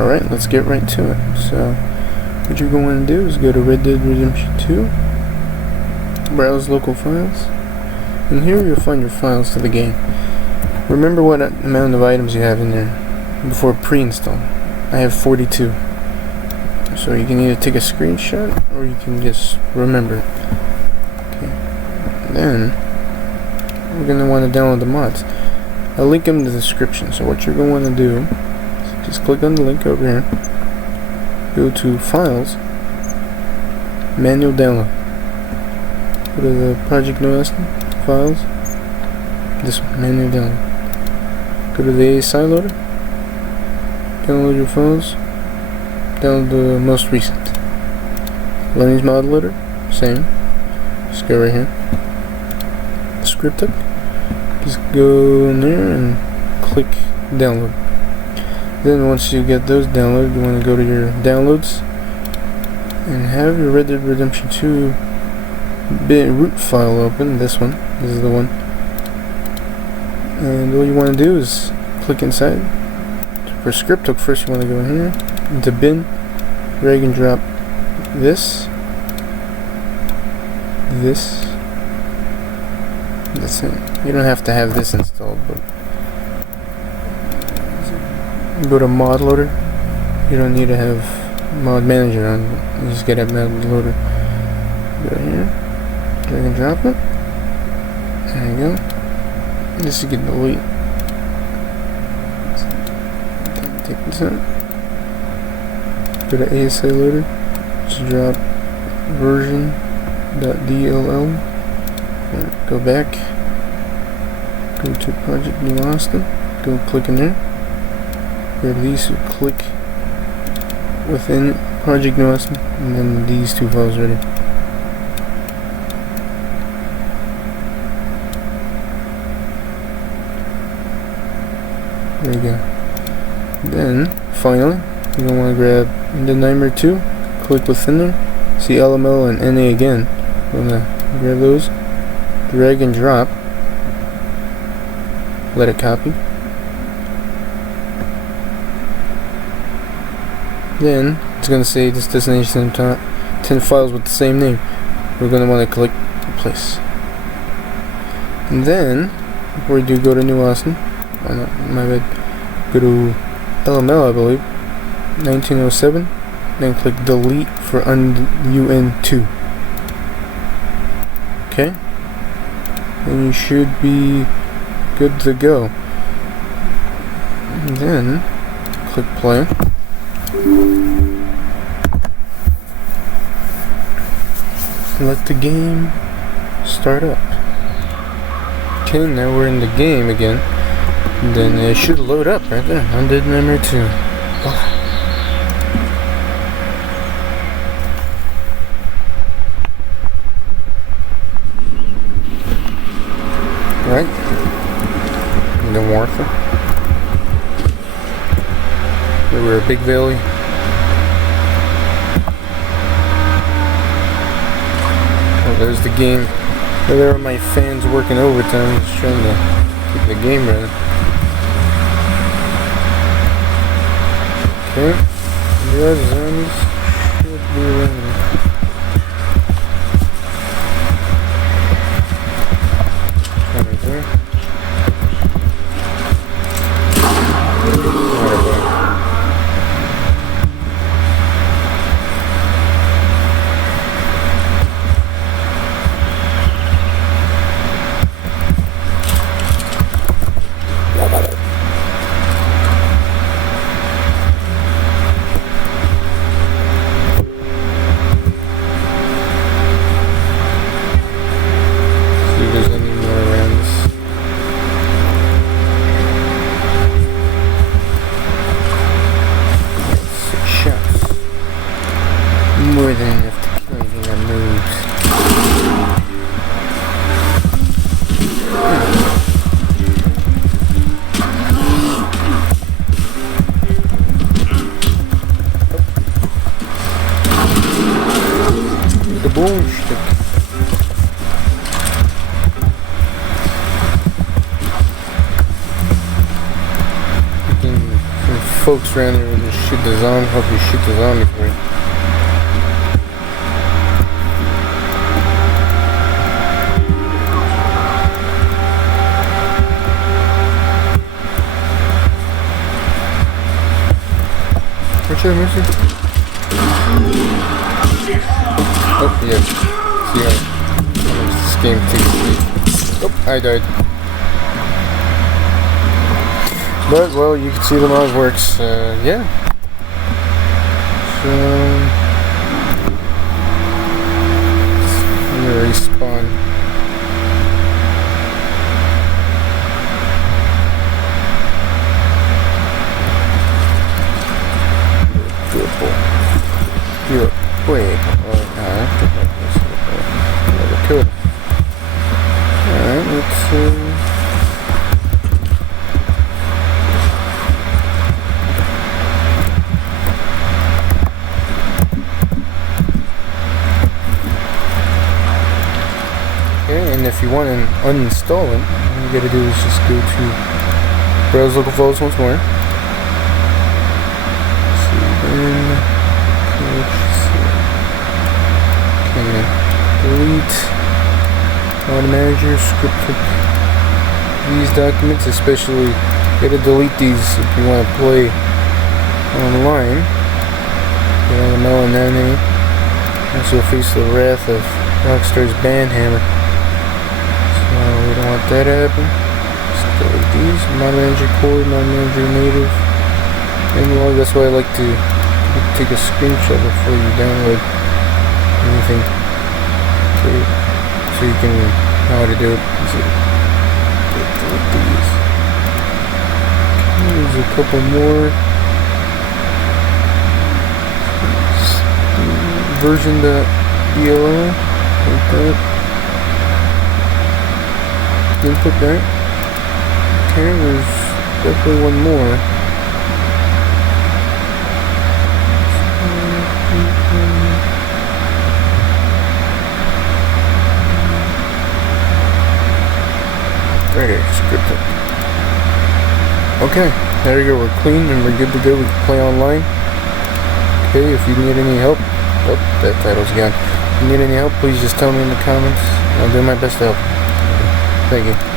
Alright, let's get right to it. So, what you're going to do is go to Red Dead Redemption 2, browse local files, and here you'll find your files to the game. Remember what amount of items you have in there before pre-install. I have 42. So you can either take a screenshot or you can just remember. Okay. Then we're going to want to download the mods. I'll link them in the description. So what you're going to do is just click on the link over here. Go to Files, Manual Download. Go to the Project Noaston, Files, this one, Manual Download. Go to the ASI loader, download your files, download the most recent. Lenny's mod loader, same. Just go right here. Script up. Just go in there and click download. Then once you get those downloaded, you want to go to your downloads and have your Red Dead Redemption 2 root file open. This one. This is the one. And all you want to do is click inside. For script hook, first you want to go in here into bin, drag and drop this. That's it. You don't have to have this installed, but go to mod loader. You don't need to have mod manager on. You just get a mod loader. Go here, drag and drop it. There you go. This is getting delete. Take this out. Go to ASI loader. Just drop version.dll. Go back. Go to Project Noaston. Go click in there. Grab these. Click within Project Noaston, and then these two files ready. There you go. Then, finally, you're going to want to grab the Nightmare 2, click within there, see LML and NA again. You're going to grab those, drag and drop, let it copy. Then, it's going to say this destination top 10 files with the same name. We're going to want to click replace. And then, before you do, go to New Austin. Oh no, my bad. Go to LML, I believe, 1907, then click delete for UN2. Okay, and you should be good to go. And then click play. Let the game start up. Okay, now we're in the game again. Then it should load up right there. Undead Nightmare 2. Right? And then Wartha. We were a big valley. Oh, there's the game. There are my fans working overtime, just trying to keep the game running. Okay, the zombies should be running. Right there. More than enough to kill anything that moves. The boomstick. folks around here will just shoot the zombie, help you shoot the zombie for you. What's your mission? Oh, yeah. See how this game takes. Oh, I died. But, well, you can see the mod works. Yeah. So, I'm gonna respawn. You're wait. Cool. Alright, let's okay, and if you want to uninstall it, all you gotta do is just go to browse local files once more. Delete auto manager, script these documents, especially you gotta delete these if you want to play online. Get on the mail and then also face the wrath of Rockstar's Banhammer. So we don't want that to happen. Just delete these. Mod manager core, mod manager native. And well, that's why I like to take a screenshot before you download anything. So you can know how to do it. So, delete these. There's a couple more. Version.dll like that. Didn't put that. Okay, there's definitely one more. Right here, scripted. Okay, there you go, we're clean and we're good to go, we can play online. Okay, if you need any help, oh, that title's gone. If you need any help, please just tell me in the comments. I'll do my best to help. Thank you.